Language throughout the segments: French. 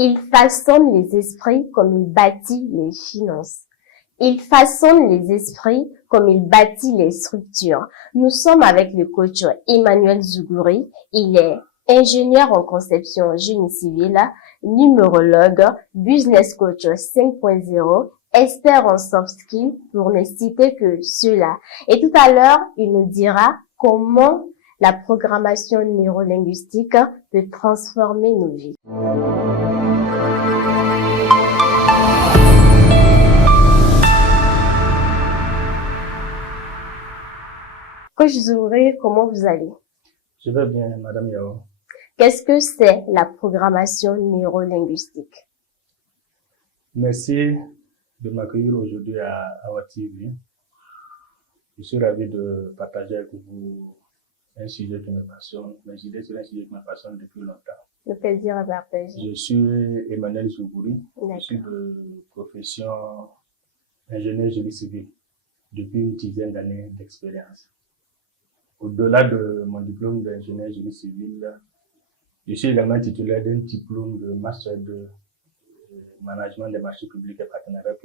Il façonne les esprits comme il bâtit les finances. Il façonne les esprits comme il bâtit les structures. Nous sommes avec le coach Emmanuel Zougouri. Il est ingénieur en conception génie civil, numérologue, business coach 5.0, expert en soft skills pour ne citer que cela. Et tout à l'heure, il nous dira comment la programmation neurolinguistique peut transformer nos vies. Coach Zougouri, comment vous allez? Je vais bien, Madame Yao. Qu'est-ce que c'est la programmation neurolinguistique? Merci de m'accueillir aujourd'hui à Awa TV. Je suis ravi de partager avec vous un sujet qui me passionne, mes idées sur un sujet qui me passionne depuis longtemps. Le plaisir à partager. Je suis Emmanuel Zougouri. D'accord. Je suis de profession ingénieur génie civil depuis une dizaine d'années d'expérience. Au-delà de mon diplôme d'ingénieur génie civil, je suis également titulaire d'un diplôme de master de management des marchés publics et partenariats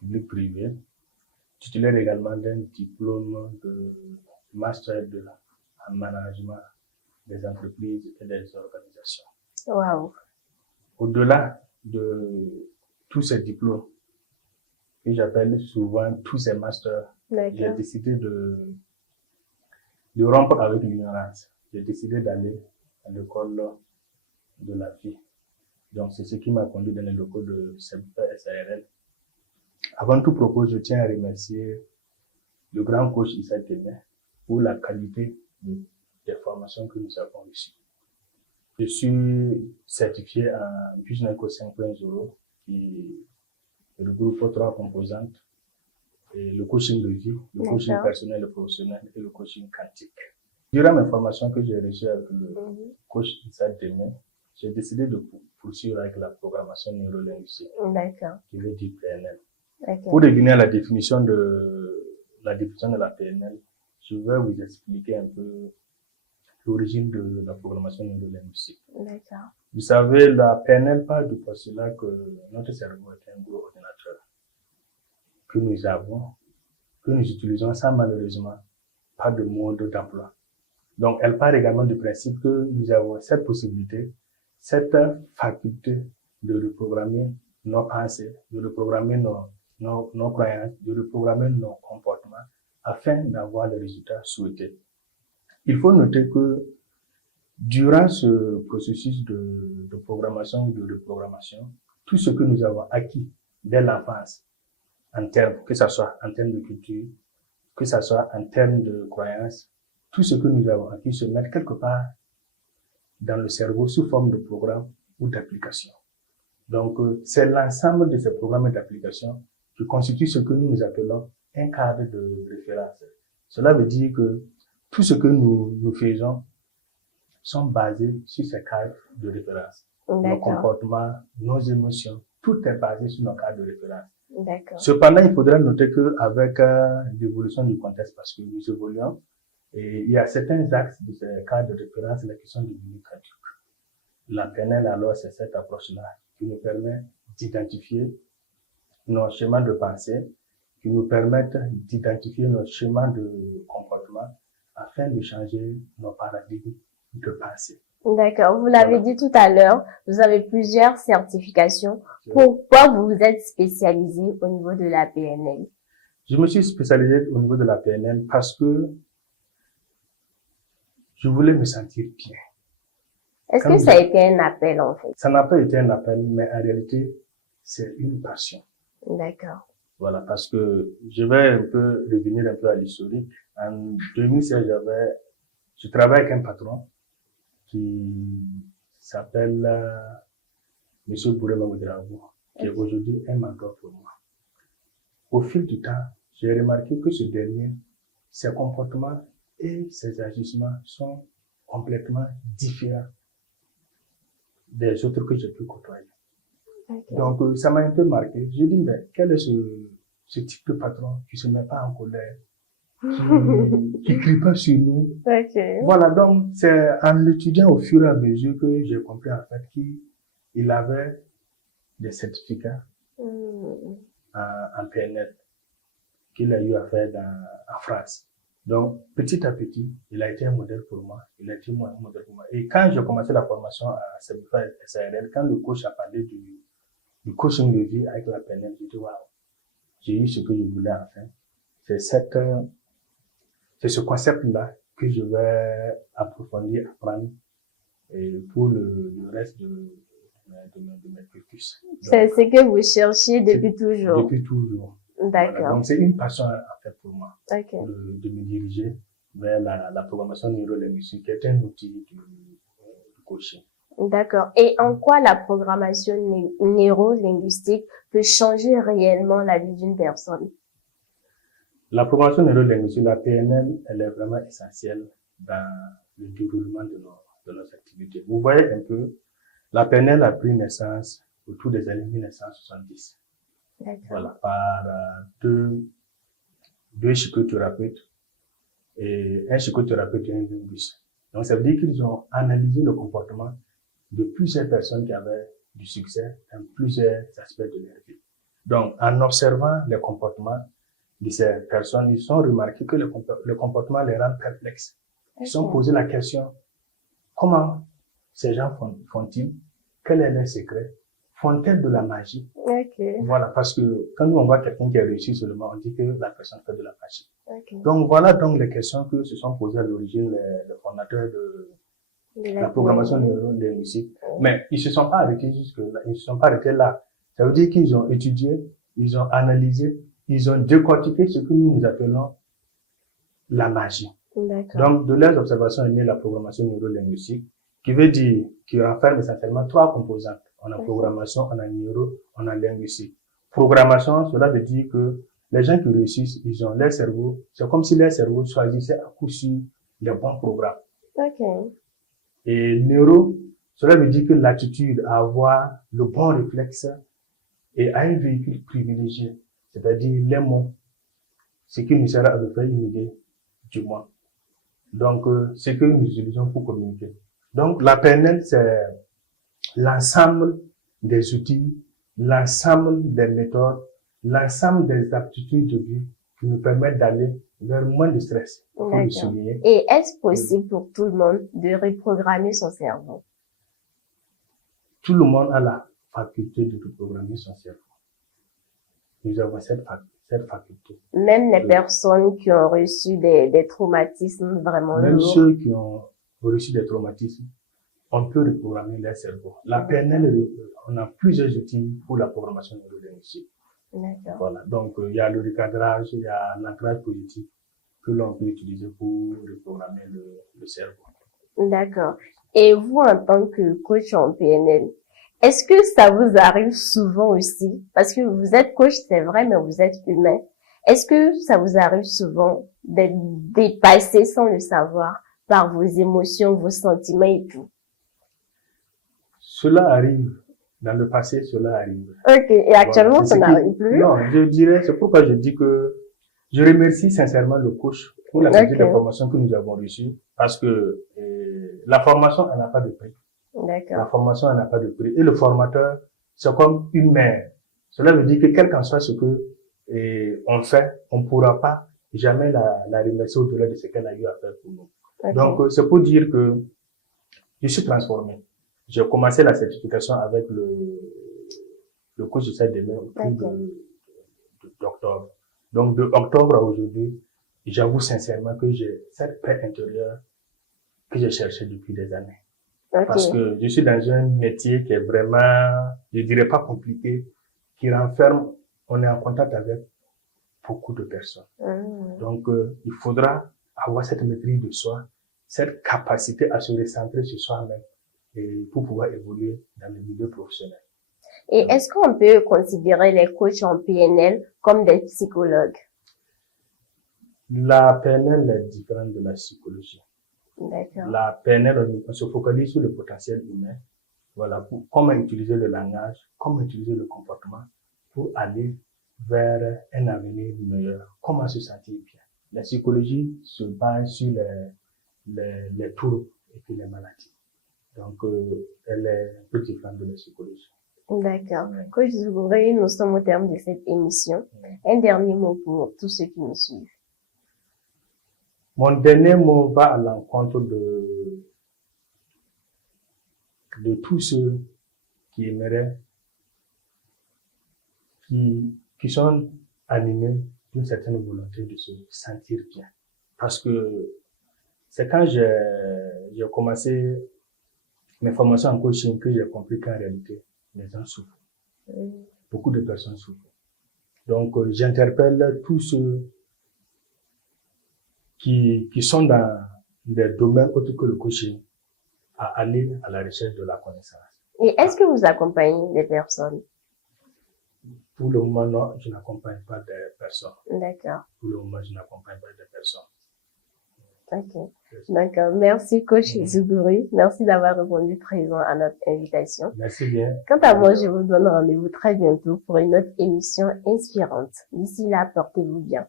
public-privé, titulaire également d'un diplôme de master en management des entreprises et des organisations. Wow. Au-delà de tous ces diplômes, que j'appelle souvent tous ces masters, j'ai décidé de rompre avec l'ignorance. J'ai décidé d'aller à l'école de la vie. Donc, c'est ce qui m'a conduit dans les locaux de SARL. Avant tout propos, je tiens à remercier le grand coach Issa Temeh pour la qualité des formations que nous avons reçues. Je suis certifié en Business Coach 5.0 qui regroupe 3 composantes. Et le coaching de vie, le coaching personnel et professionnel et le coaching quantique. Durant mes formations que j'ai reçues avec le coach Issa Temeh, j'ai décidé de poursuivre avec la programmation neurolinguistique, qui veut dire PNL. Pour définir la définition de la PNL, je vais vous expliquer un peu l'origine de la programmation neurolinguistique. Vous savez, la PNL part du postulat que notre cerveau est un gros ordinateur que nous avons, que nous utilisons sans malheureusement pas de mode d'emploi. Donc, elle part également du principe que nous avons cette possibilité, cette faculté de reprogrammer nos pensées, de reprogrammer nos croyances, de reprogrammer nos comportements afin d'avoir les résultats souhaités. Il faut noter que durant ce processus de programmation ou de reprogrammation, tout ce que nous avons acquis dès l'enfance, en termes, que ce soit en termes de culture, que ce soit en termes de croyances, tout ce que nous avons acquis se met quelque part dans le cerveau sous forme de programme ou d'application. Donc, c'est l'ensemble de ces programmes et d'applications qui constituent ce que nous appelons un cadre de référence. Cela veut dire que tout ce que nous faisons sont basés sur ces cadres de référence. Nos comportements, nos émotions, tout est basé sur nos cadres de référence. Cependant, il faudra noter qu'avec l'évolution du contexte, parce que nous évoluons, et il y a certains axes de ces cadres de référence qui sont devenus caduques. La PNL, alors, c'est cette approche-là qui nous permet d'identifier nos schémas de pensée, qui nous permettent d'identifier nos schémas de comportement afin de changer nos paradigmes de pensée. D'accord, vous l'avez dit tout à l'heure, vous avez plusieurs certifications. Pourquoi vous vous êtes spécialisé au niveau de la PNL? Je me suis spécialisé au niveau de la PNL parce que je voulais me sentir bien. Est-ce que ça a été un appel en fait? Ça n'a pas été un appel, mais en réalité, c'est une passion. D'accord. Voilà, parce que je vais un peu revenir un peu à l'historique. En 2016, je travaille avec un patron qui s'appelle Monsieur Bourema Ouedraogo, qui est aujourd'hui un mentor pour moi. Au fil du temps, j'ai remarqué que ce dernier, ses comportements et ses agissements sont complètement différents des autres que j'ai pu côtoyer. Donc, ça m'a un peu marqué. J'ai dit, mais quel est ce type de patron qui se met pas en colère, qui crie pas sur nous? Voilà, donc c'est en l'étudiant au fur et à mesure que j'ai compris en fait qu'il il avait des certificats en PNL qu'il a eu à faire en France. Donc, petit à petit, il a été un modèle pour moi. Et quand j'ai commencé la formation à SARL, quand le coach a parlé du coaching de vie avec la PNL, j'ai dit, waouh, j'ai eu ce que je voulais enfin. C'est ce concept-là que je vais approfondir, apprendre pour le reste de mes cursus. C'est ce que vous cherchiez depuis toujours. Depuis toujours. D'accord. Voilà. Donc, c'est une passion en fait pour moi, okay. de me diriger vers la programmation neurolinguistique, qui est un outil du coaching. D'accord. Et en quoi la programmation neurolinguistique peut changer réellement la vie d'une personne? La programmation neurolinguistique, la PNL, elle est vraiment essentielle dans le déroulement de nos activités. Vous voyez un peu, la PNL a pris naissance autour des années 1970. Voilà, par deux psychothérapeutes et un psychothérapeute et un linguiste. Donc, ça veut dire qu'ils ont analysé le comportement de plusieurs personnes qui avaient du succès dans plusieurs aspects de leur vie. Donc, en observant les comportements de ces personnes, ils ont remarqué que le comportement les rend perplexes. Ils se sont posé la question, comment ces gens font-ils? Quel est leur secret? Font-elles de la magie? Voilà, parce que quand nous on voit quelqu'un qui a réussi seulement, on dit que la personne fait de la magie. Donc voilà donc les questions que se sont posées à l'origine les fondateurs de la programmation neurolinguistique. Mais ils se sont pas arrêtés jusque-là, ils se sont pas arrêtés là. Ça veut dire qu'ils ont étudié, ils ont analysé, ils ont décortiqué ce que nous appelons la magie. Donc de leurs observations est née la programmation neurolinguistique, qui veut dire, qui renferme essentiellement 3 composantes. On a programmation, on a neuro, on a linguistique. Programmation, cela veut dire que les gens qui réussissent, ils ont leur cerveau, c'est comme si leur cerveau choisissait à coup sûr les bons programmes. Et neuro, cela veut dire que l'attitude à avoir le bon réflexe et à un véhicule privilégié, c'est-à-dire les mots, ce qui nous sert à nous faire une idée du moi. Donc, c'est que nous utilisons pour communiquer. Donc, la PNL, c'est l'ensemble des outils, l'ensemble des méthodes, l'ensemble des aptitudes de vie qui nous permettent d'aller vers moins de stress. Et est-ce possible pour tout le monde de reprogrammer son cerveau? Tout le monde a la faculté de reprogrammer son cerveau. Nous avons cette faculté. Même les personnes qui ont reçu des traumatismes vraiment lourds. Même ceux qui ont reçu des traumatismes, on peut reprogrammer leur cerveau. La PNL, on a plusieurs outils pour la programmation neurolinguistique. Voilà. Donc, il y a le recadrage, il y a l'ancrage positif que l'on peut utiliser pour reprogrammer le cerveau. D'accord. Et vous, en tant que coach en PNL, est-ce que ça vous arrive souvent aussi? Parce que vous êtes coach, c'est vrai, mais vous êtes humain. Est-ce que ça vous arrive souvent d'être dépassé sans le savoir par vos émotions, vos sentiments et tout? Cela arrive. Dans le passé, cela arrive. Ok. Et actuellement, ça n'arrive plus? Non, je dirais, c'est pourquoi je dis que je remercie sincèrement le coach pour la qualité de formation que nous avons reçue, parce que la formation, elle n'a pas de prix. La formation, elle n'a pas de prix. Et le formateur, c'est comme une mère. Cela veut dire que quel qu'en soit ce que on fait, on ne pourra pas jamais la remercier au-delà de ce qu'elle a eu à faire pour nous. Donc, c'est pour dire que je suis transformé. J'ai commencé la certification avec le coach de cette demain autour d'octobre. Donc, de octobre à aujourd'hui, j'avoue sincèrement que j'ai cette paix intérieure que j'ai cherchée depuis des années. Parce que je suis dans un métier qui est vraiment, je dirais pas compliqué, qui renferme, on est en contact avec beaucoup de personnes. Donc, il faudra avoir cette maîtrise de soi, cette capacité à se recentrer sur soi-même et pour pouvoir évoluer dans le milieu professionnel. Et est-ce qu'on peut considérer les coachs en PNL comme des psychologues? La PNL est différente de la psychologie. D'accord. La PNL, on se focalise sur le potentiel humain. Voilà, pour comment utiliser le langage, comment utiliser le comportement pour aller vers un avenir meilleur. Comment se sentir bien. La psychologie se base sur les troubles et puis les maladies. Donc, elle est un petit fan de la psychologie. D'accord. Coach Zougouré, nous sommes au terme de cette émission. Un dernier mot pour tous ceux qui nous suivent. Mon dernier mot va à l'encontre de tous ceux qui aimeraient, qui sont animés d'une certaine volonté de se sentir bien. Parce que c'est quand j'ai commencé mes formations en coaching que j'ai compris qu'en réalité, les gens souffrent. Beaucoup de personnes souffrent. Donc, j'interpelle tous ceux qui sont dans des domaines autres que le coaching à aller à la recherche de la connaissance. Et est-ce que vous accompagnez les personnes? Pour le moment, non, je n'accompagne pas des personnes. D'accord. Pour le moment, je n'accompagne pas des personnes. Ok. D'accord. Merci, coach Zougouré. Merci d'avoir répondu présent à notre invitation. Merci bien. Quant à moi, je vous donne rendez-vous très bientôt pour une autre émission inspirante. D'ici là, portez-vous bien.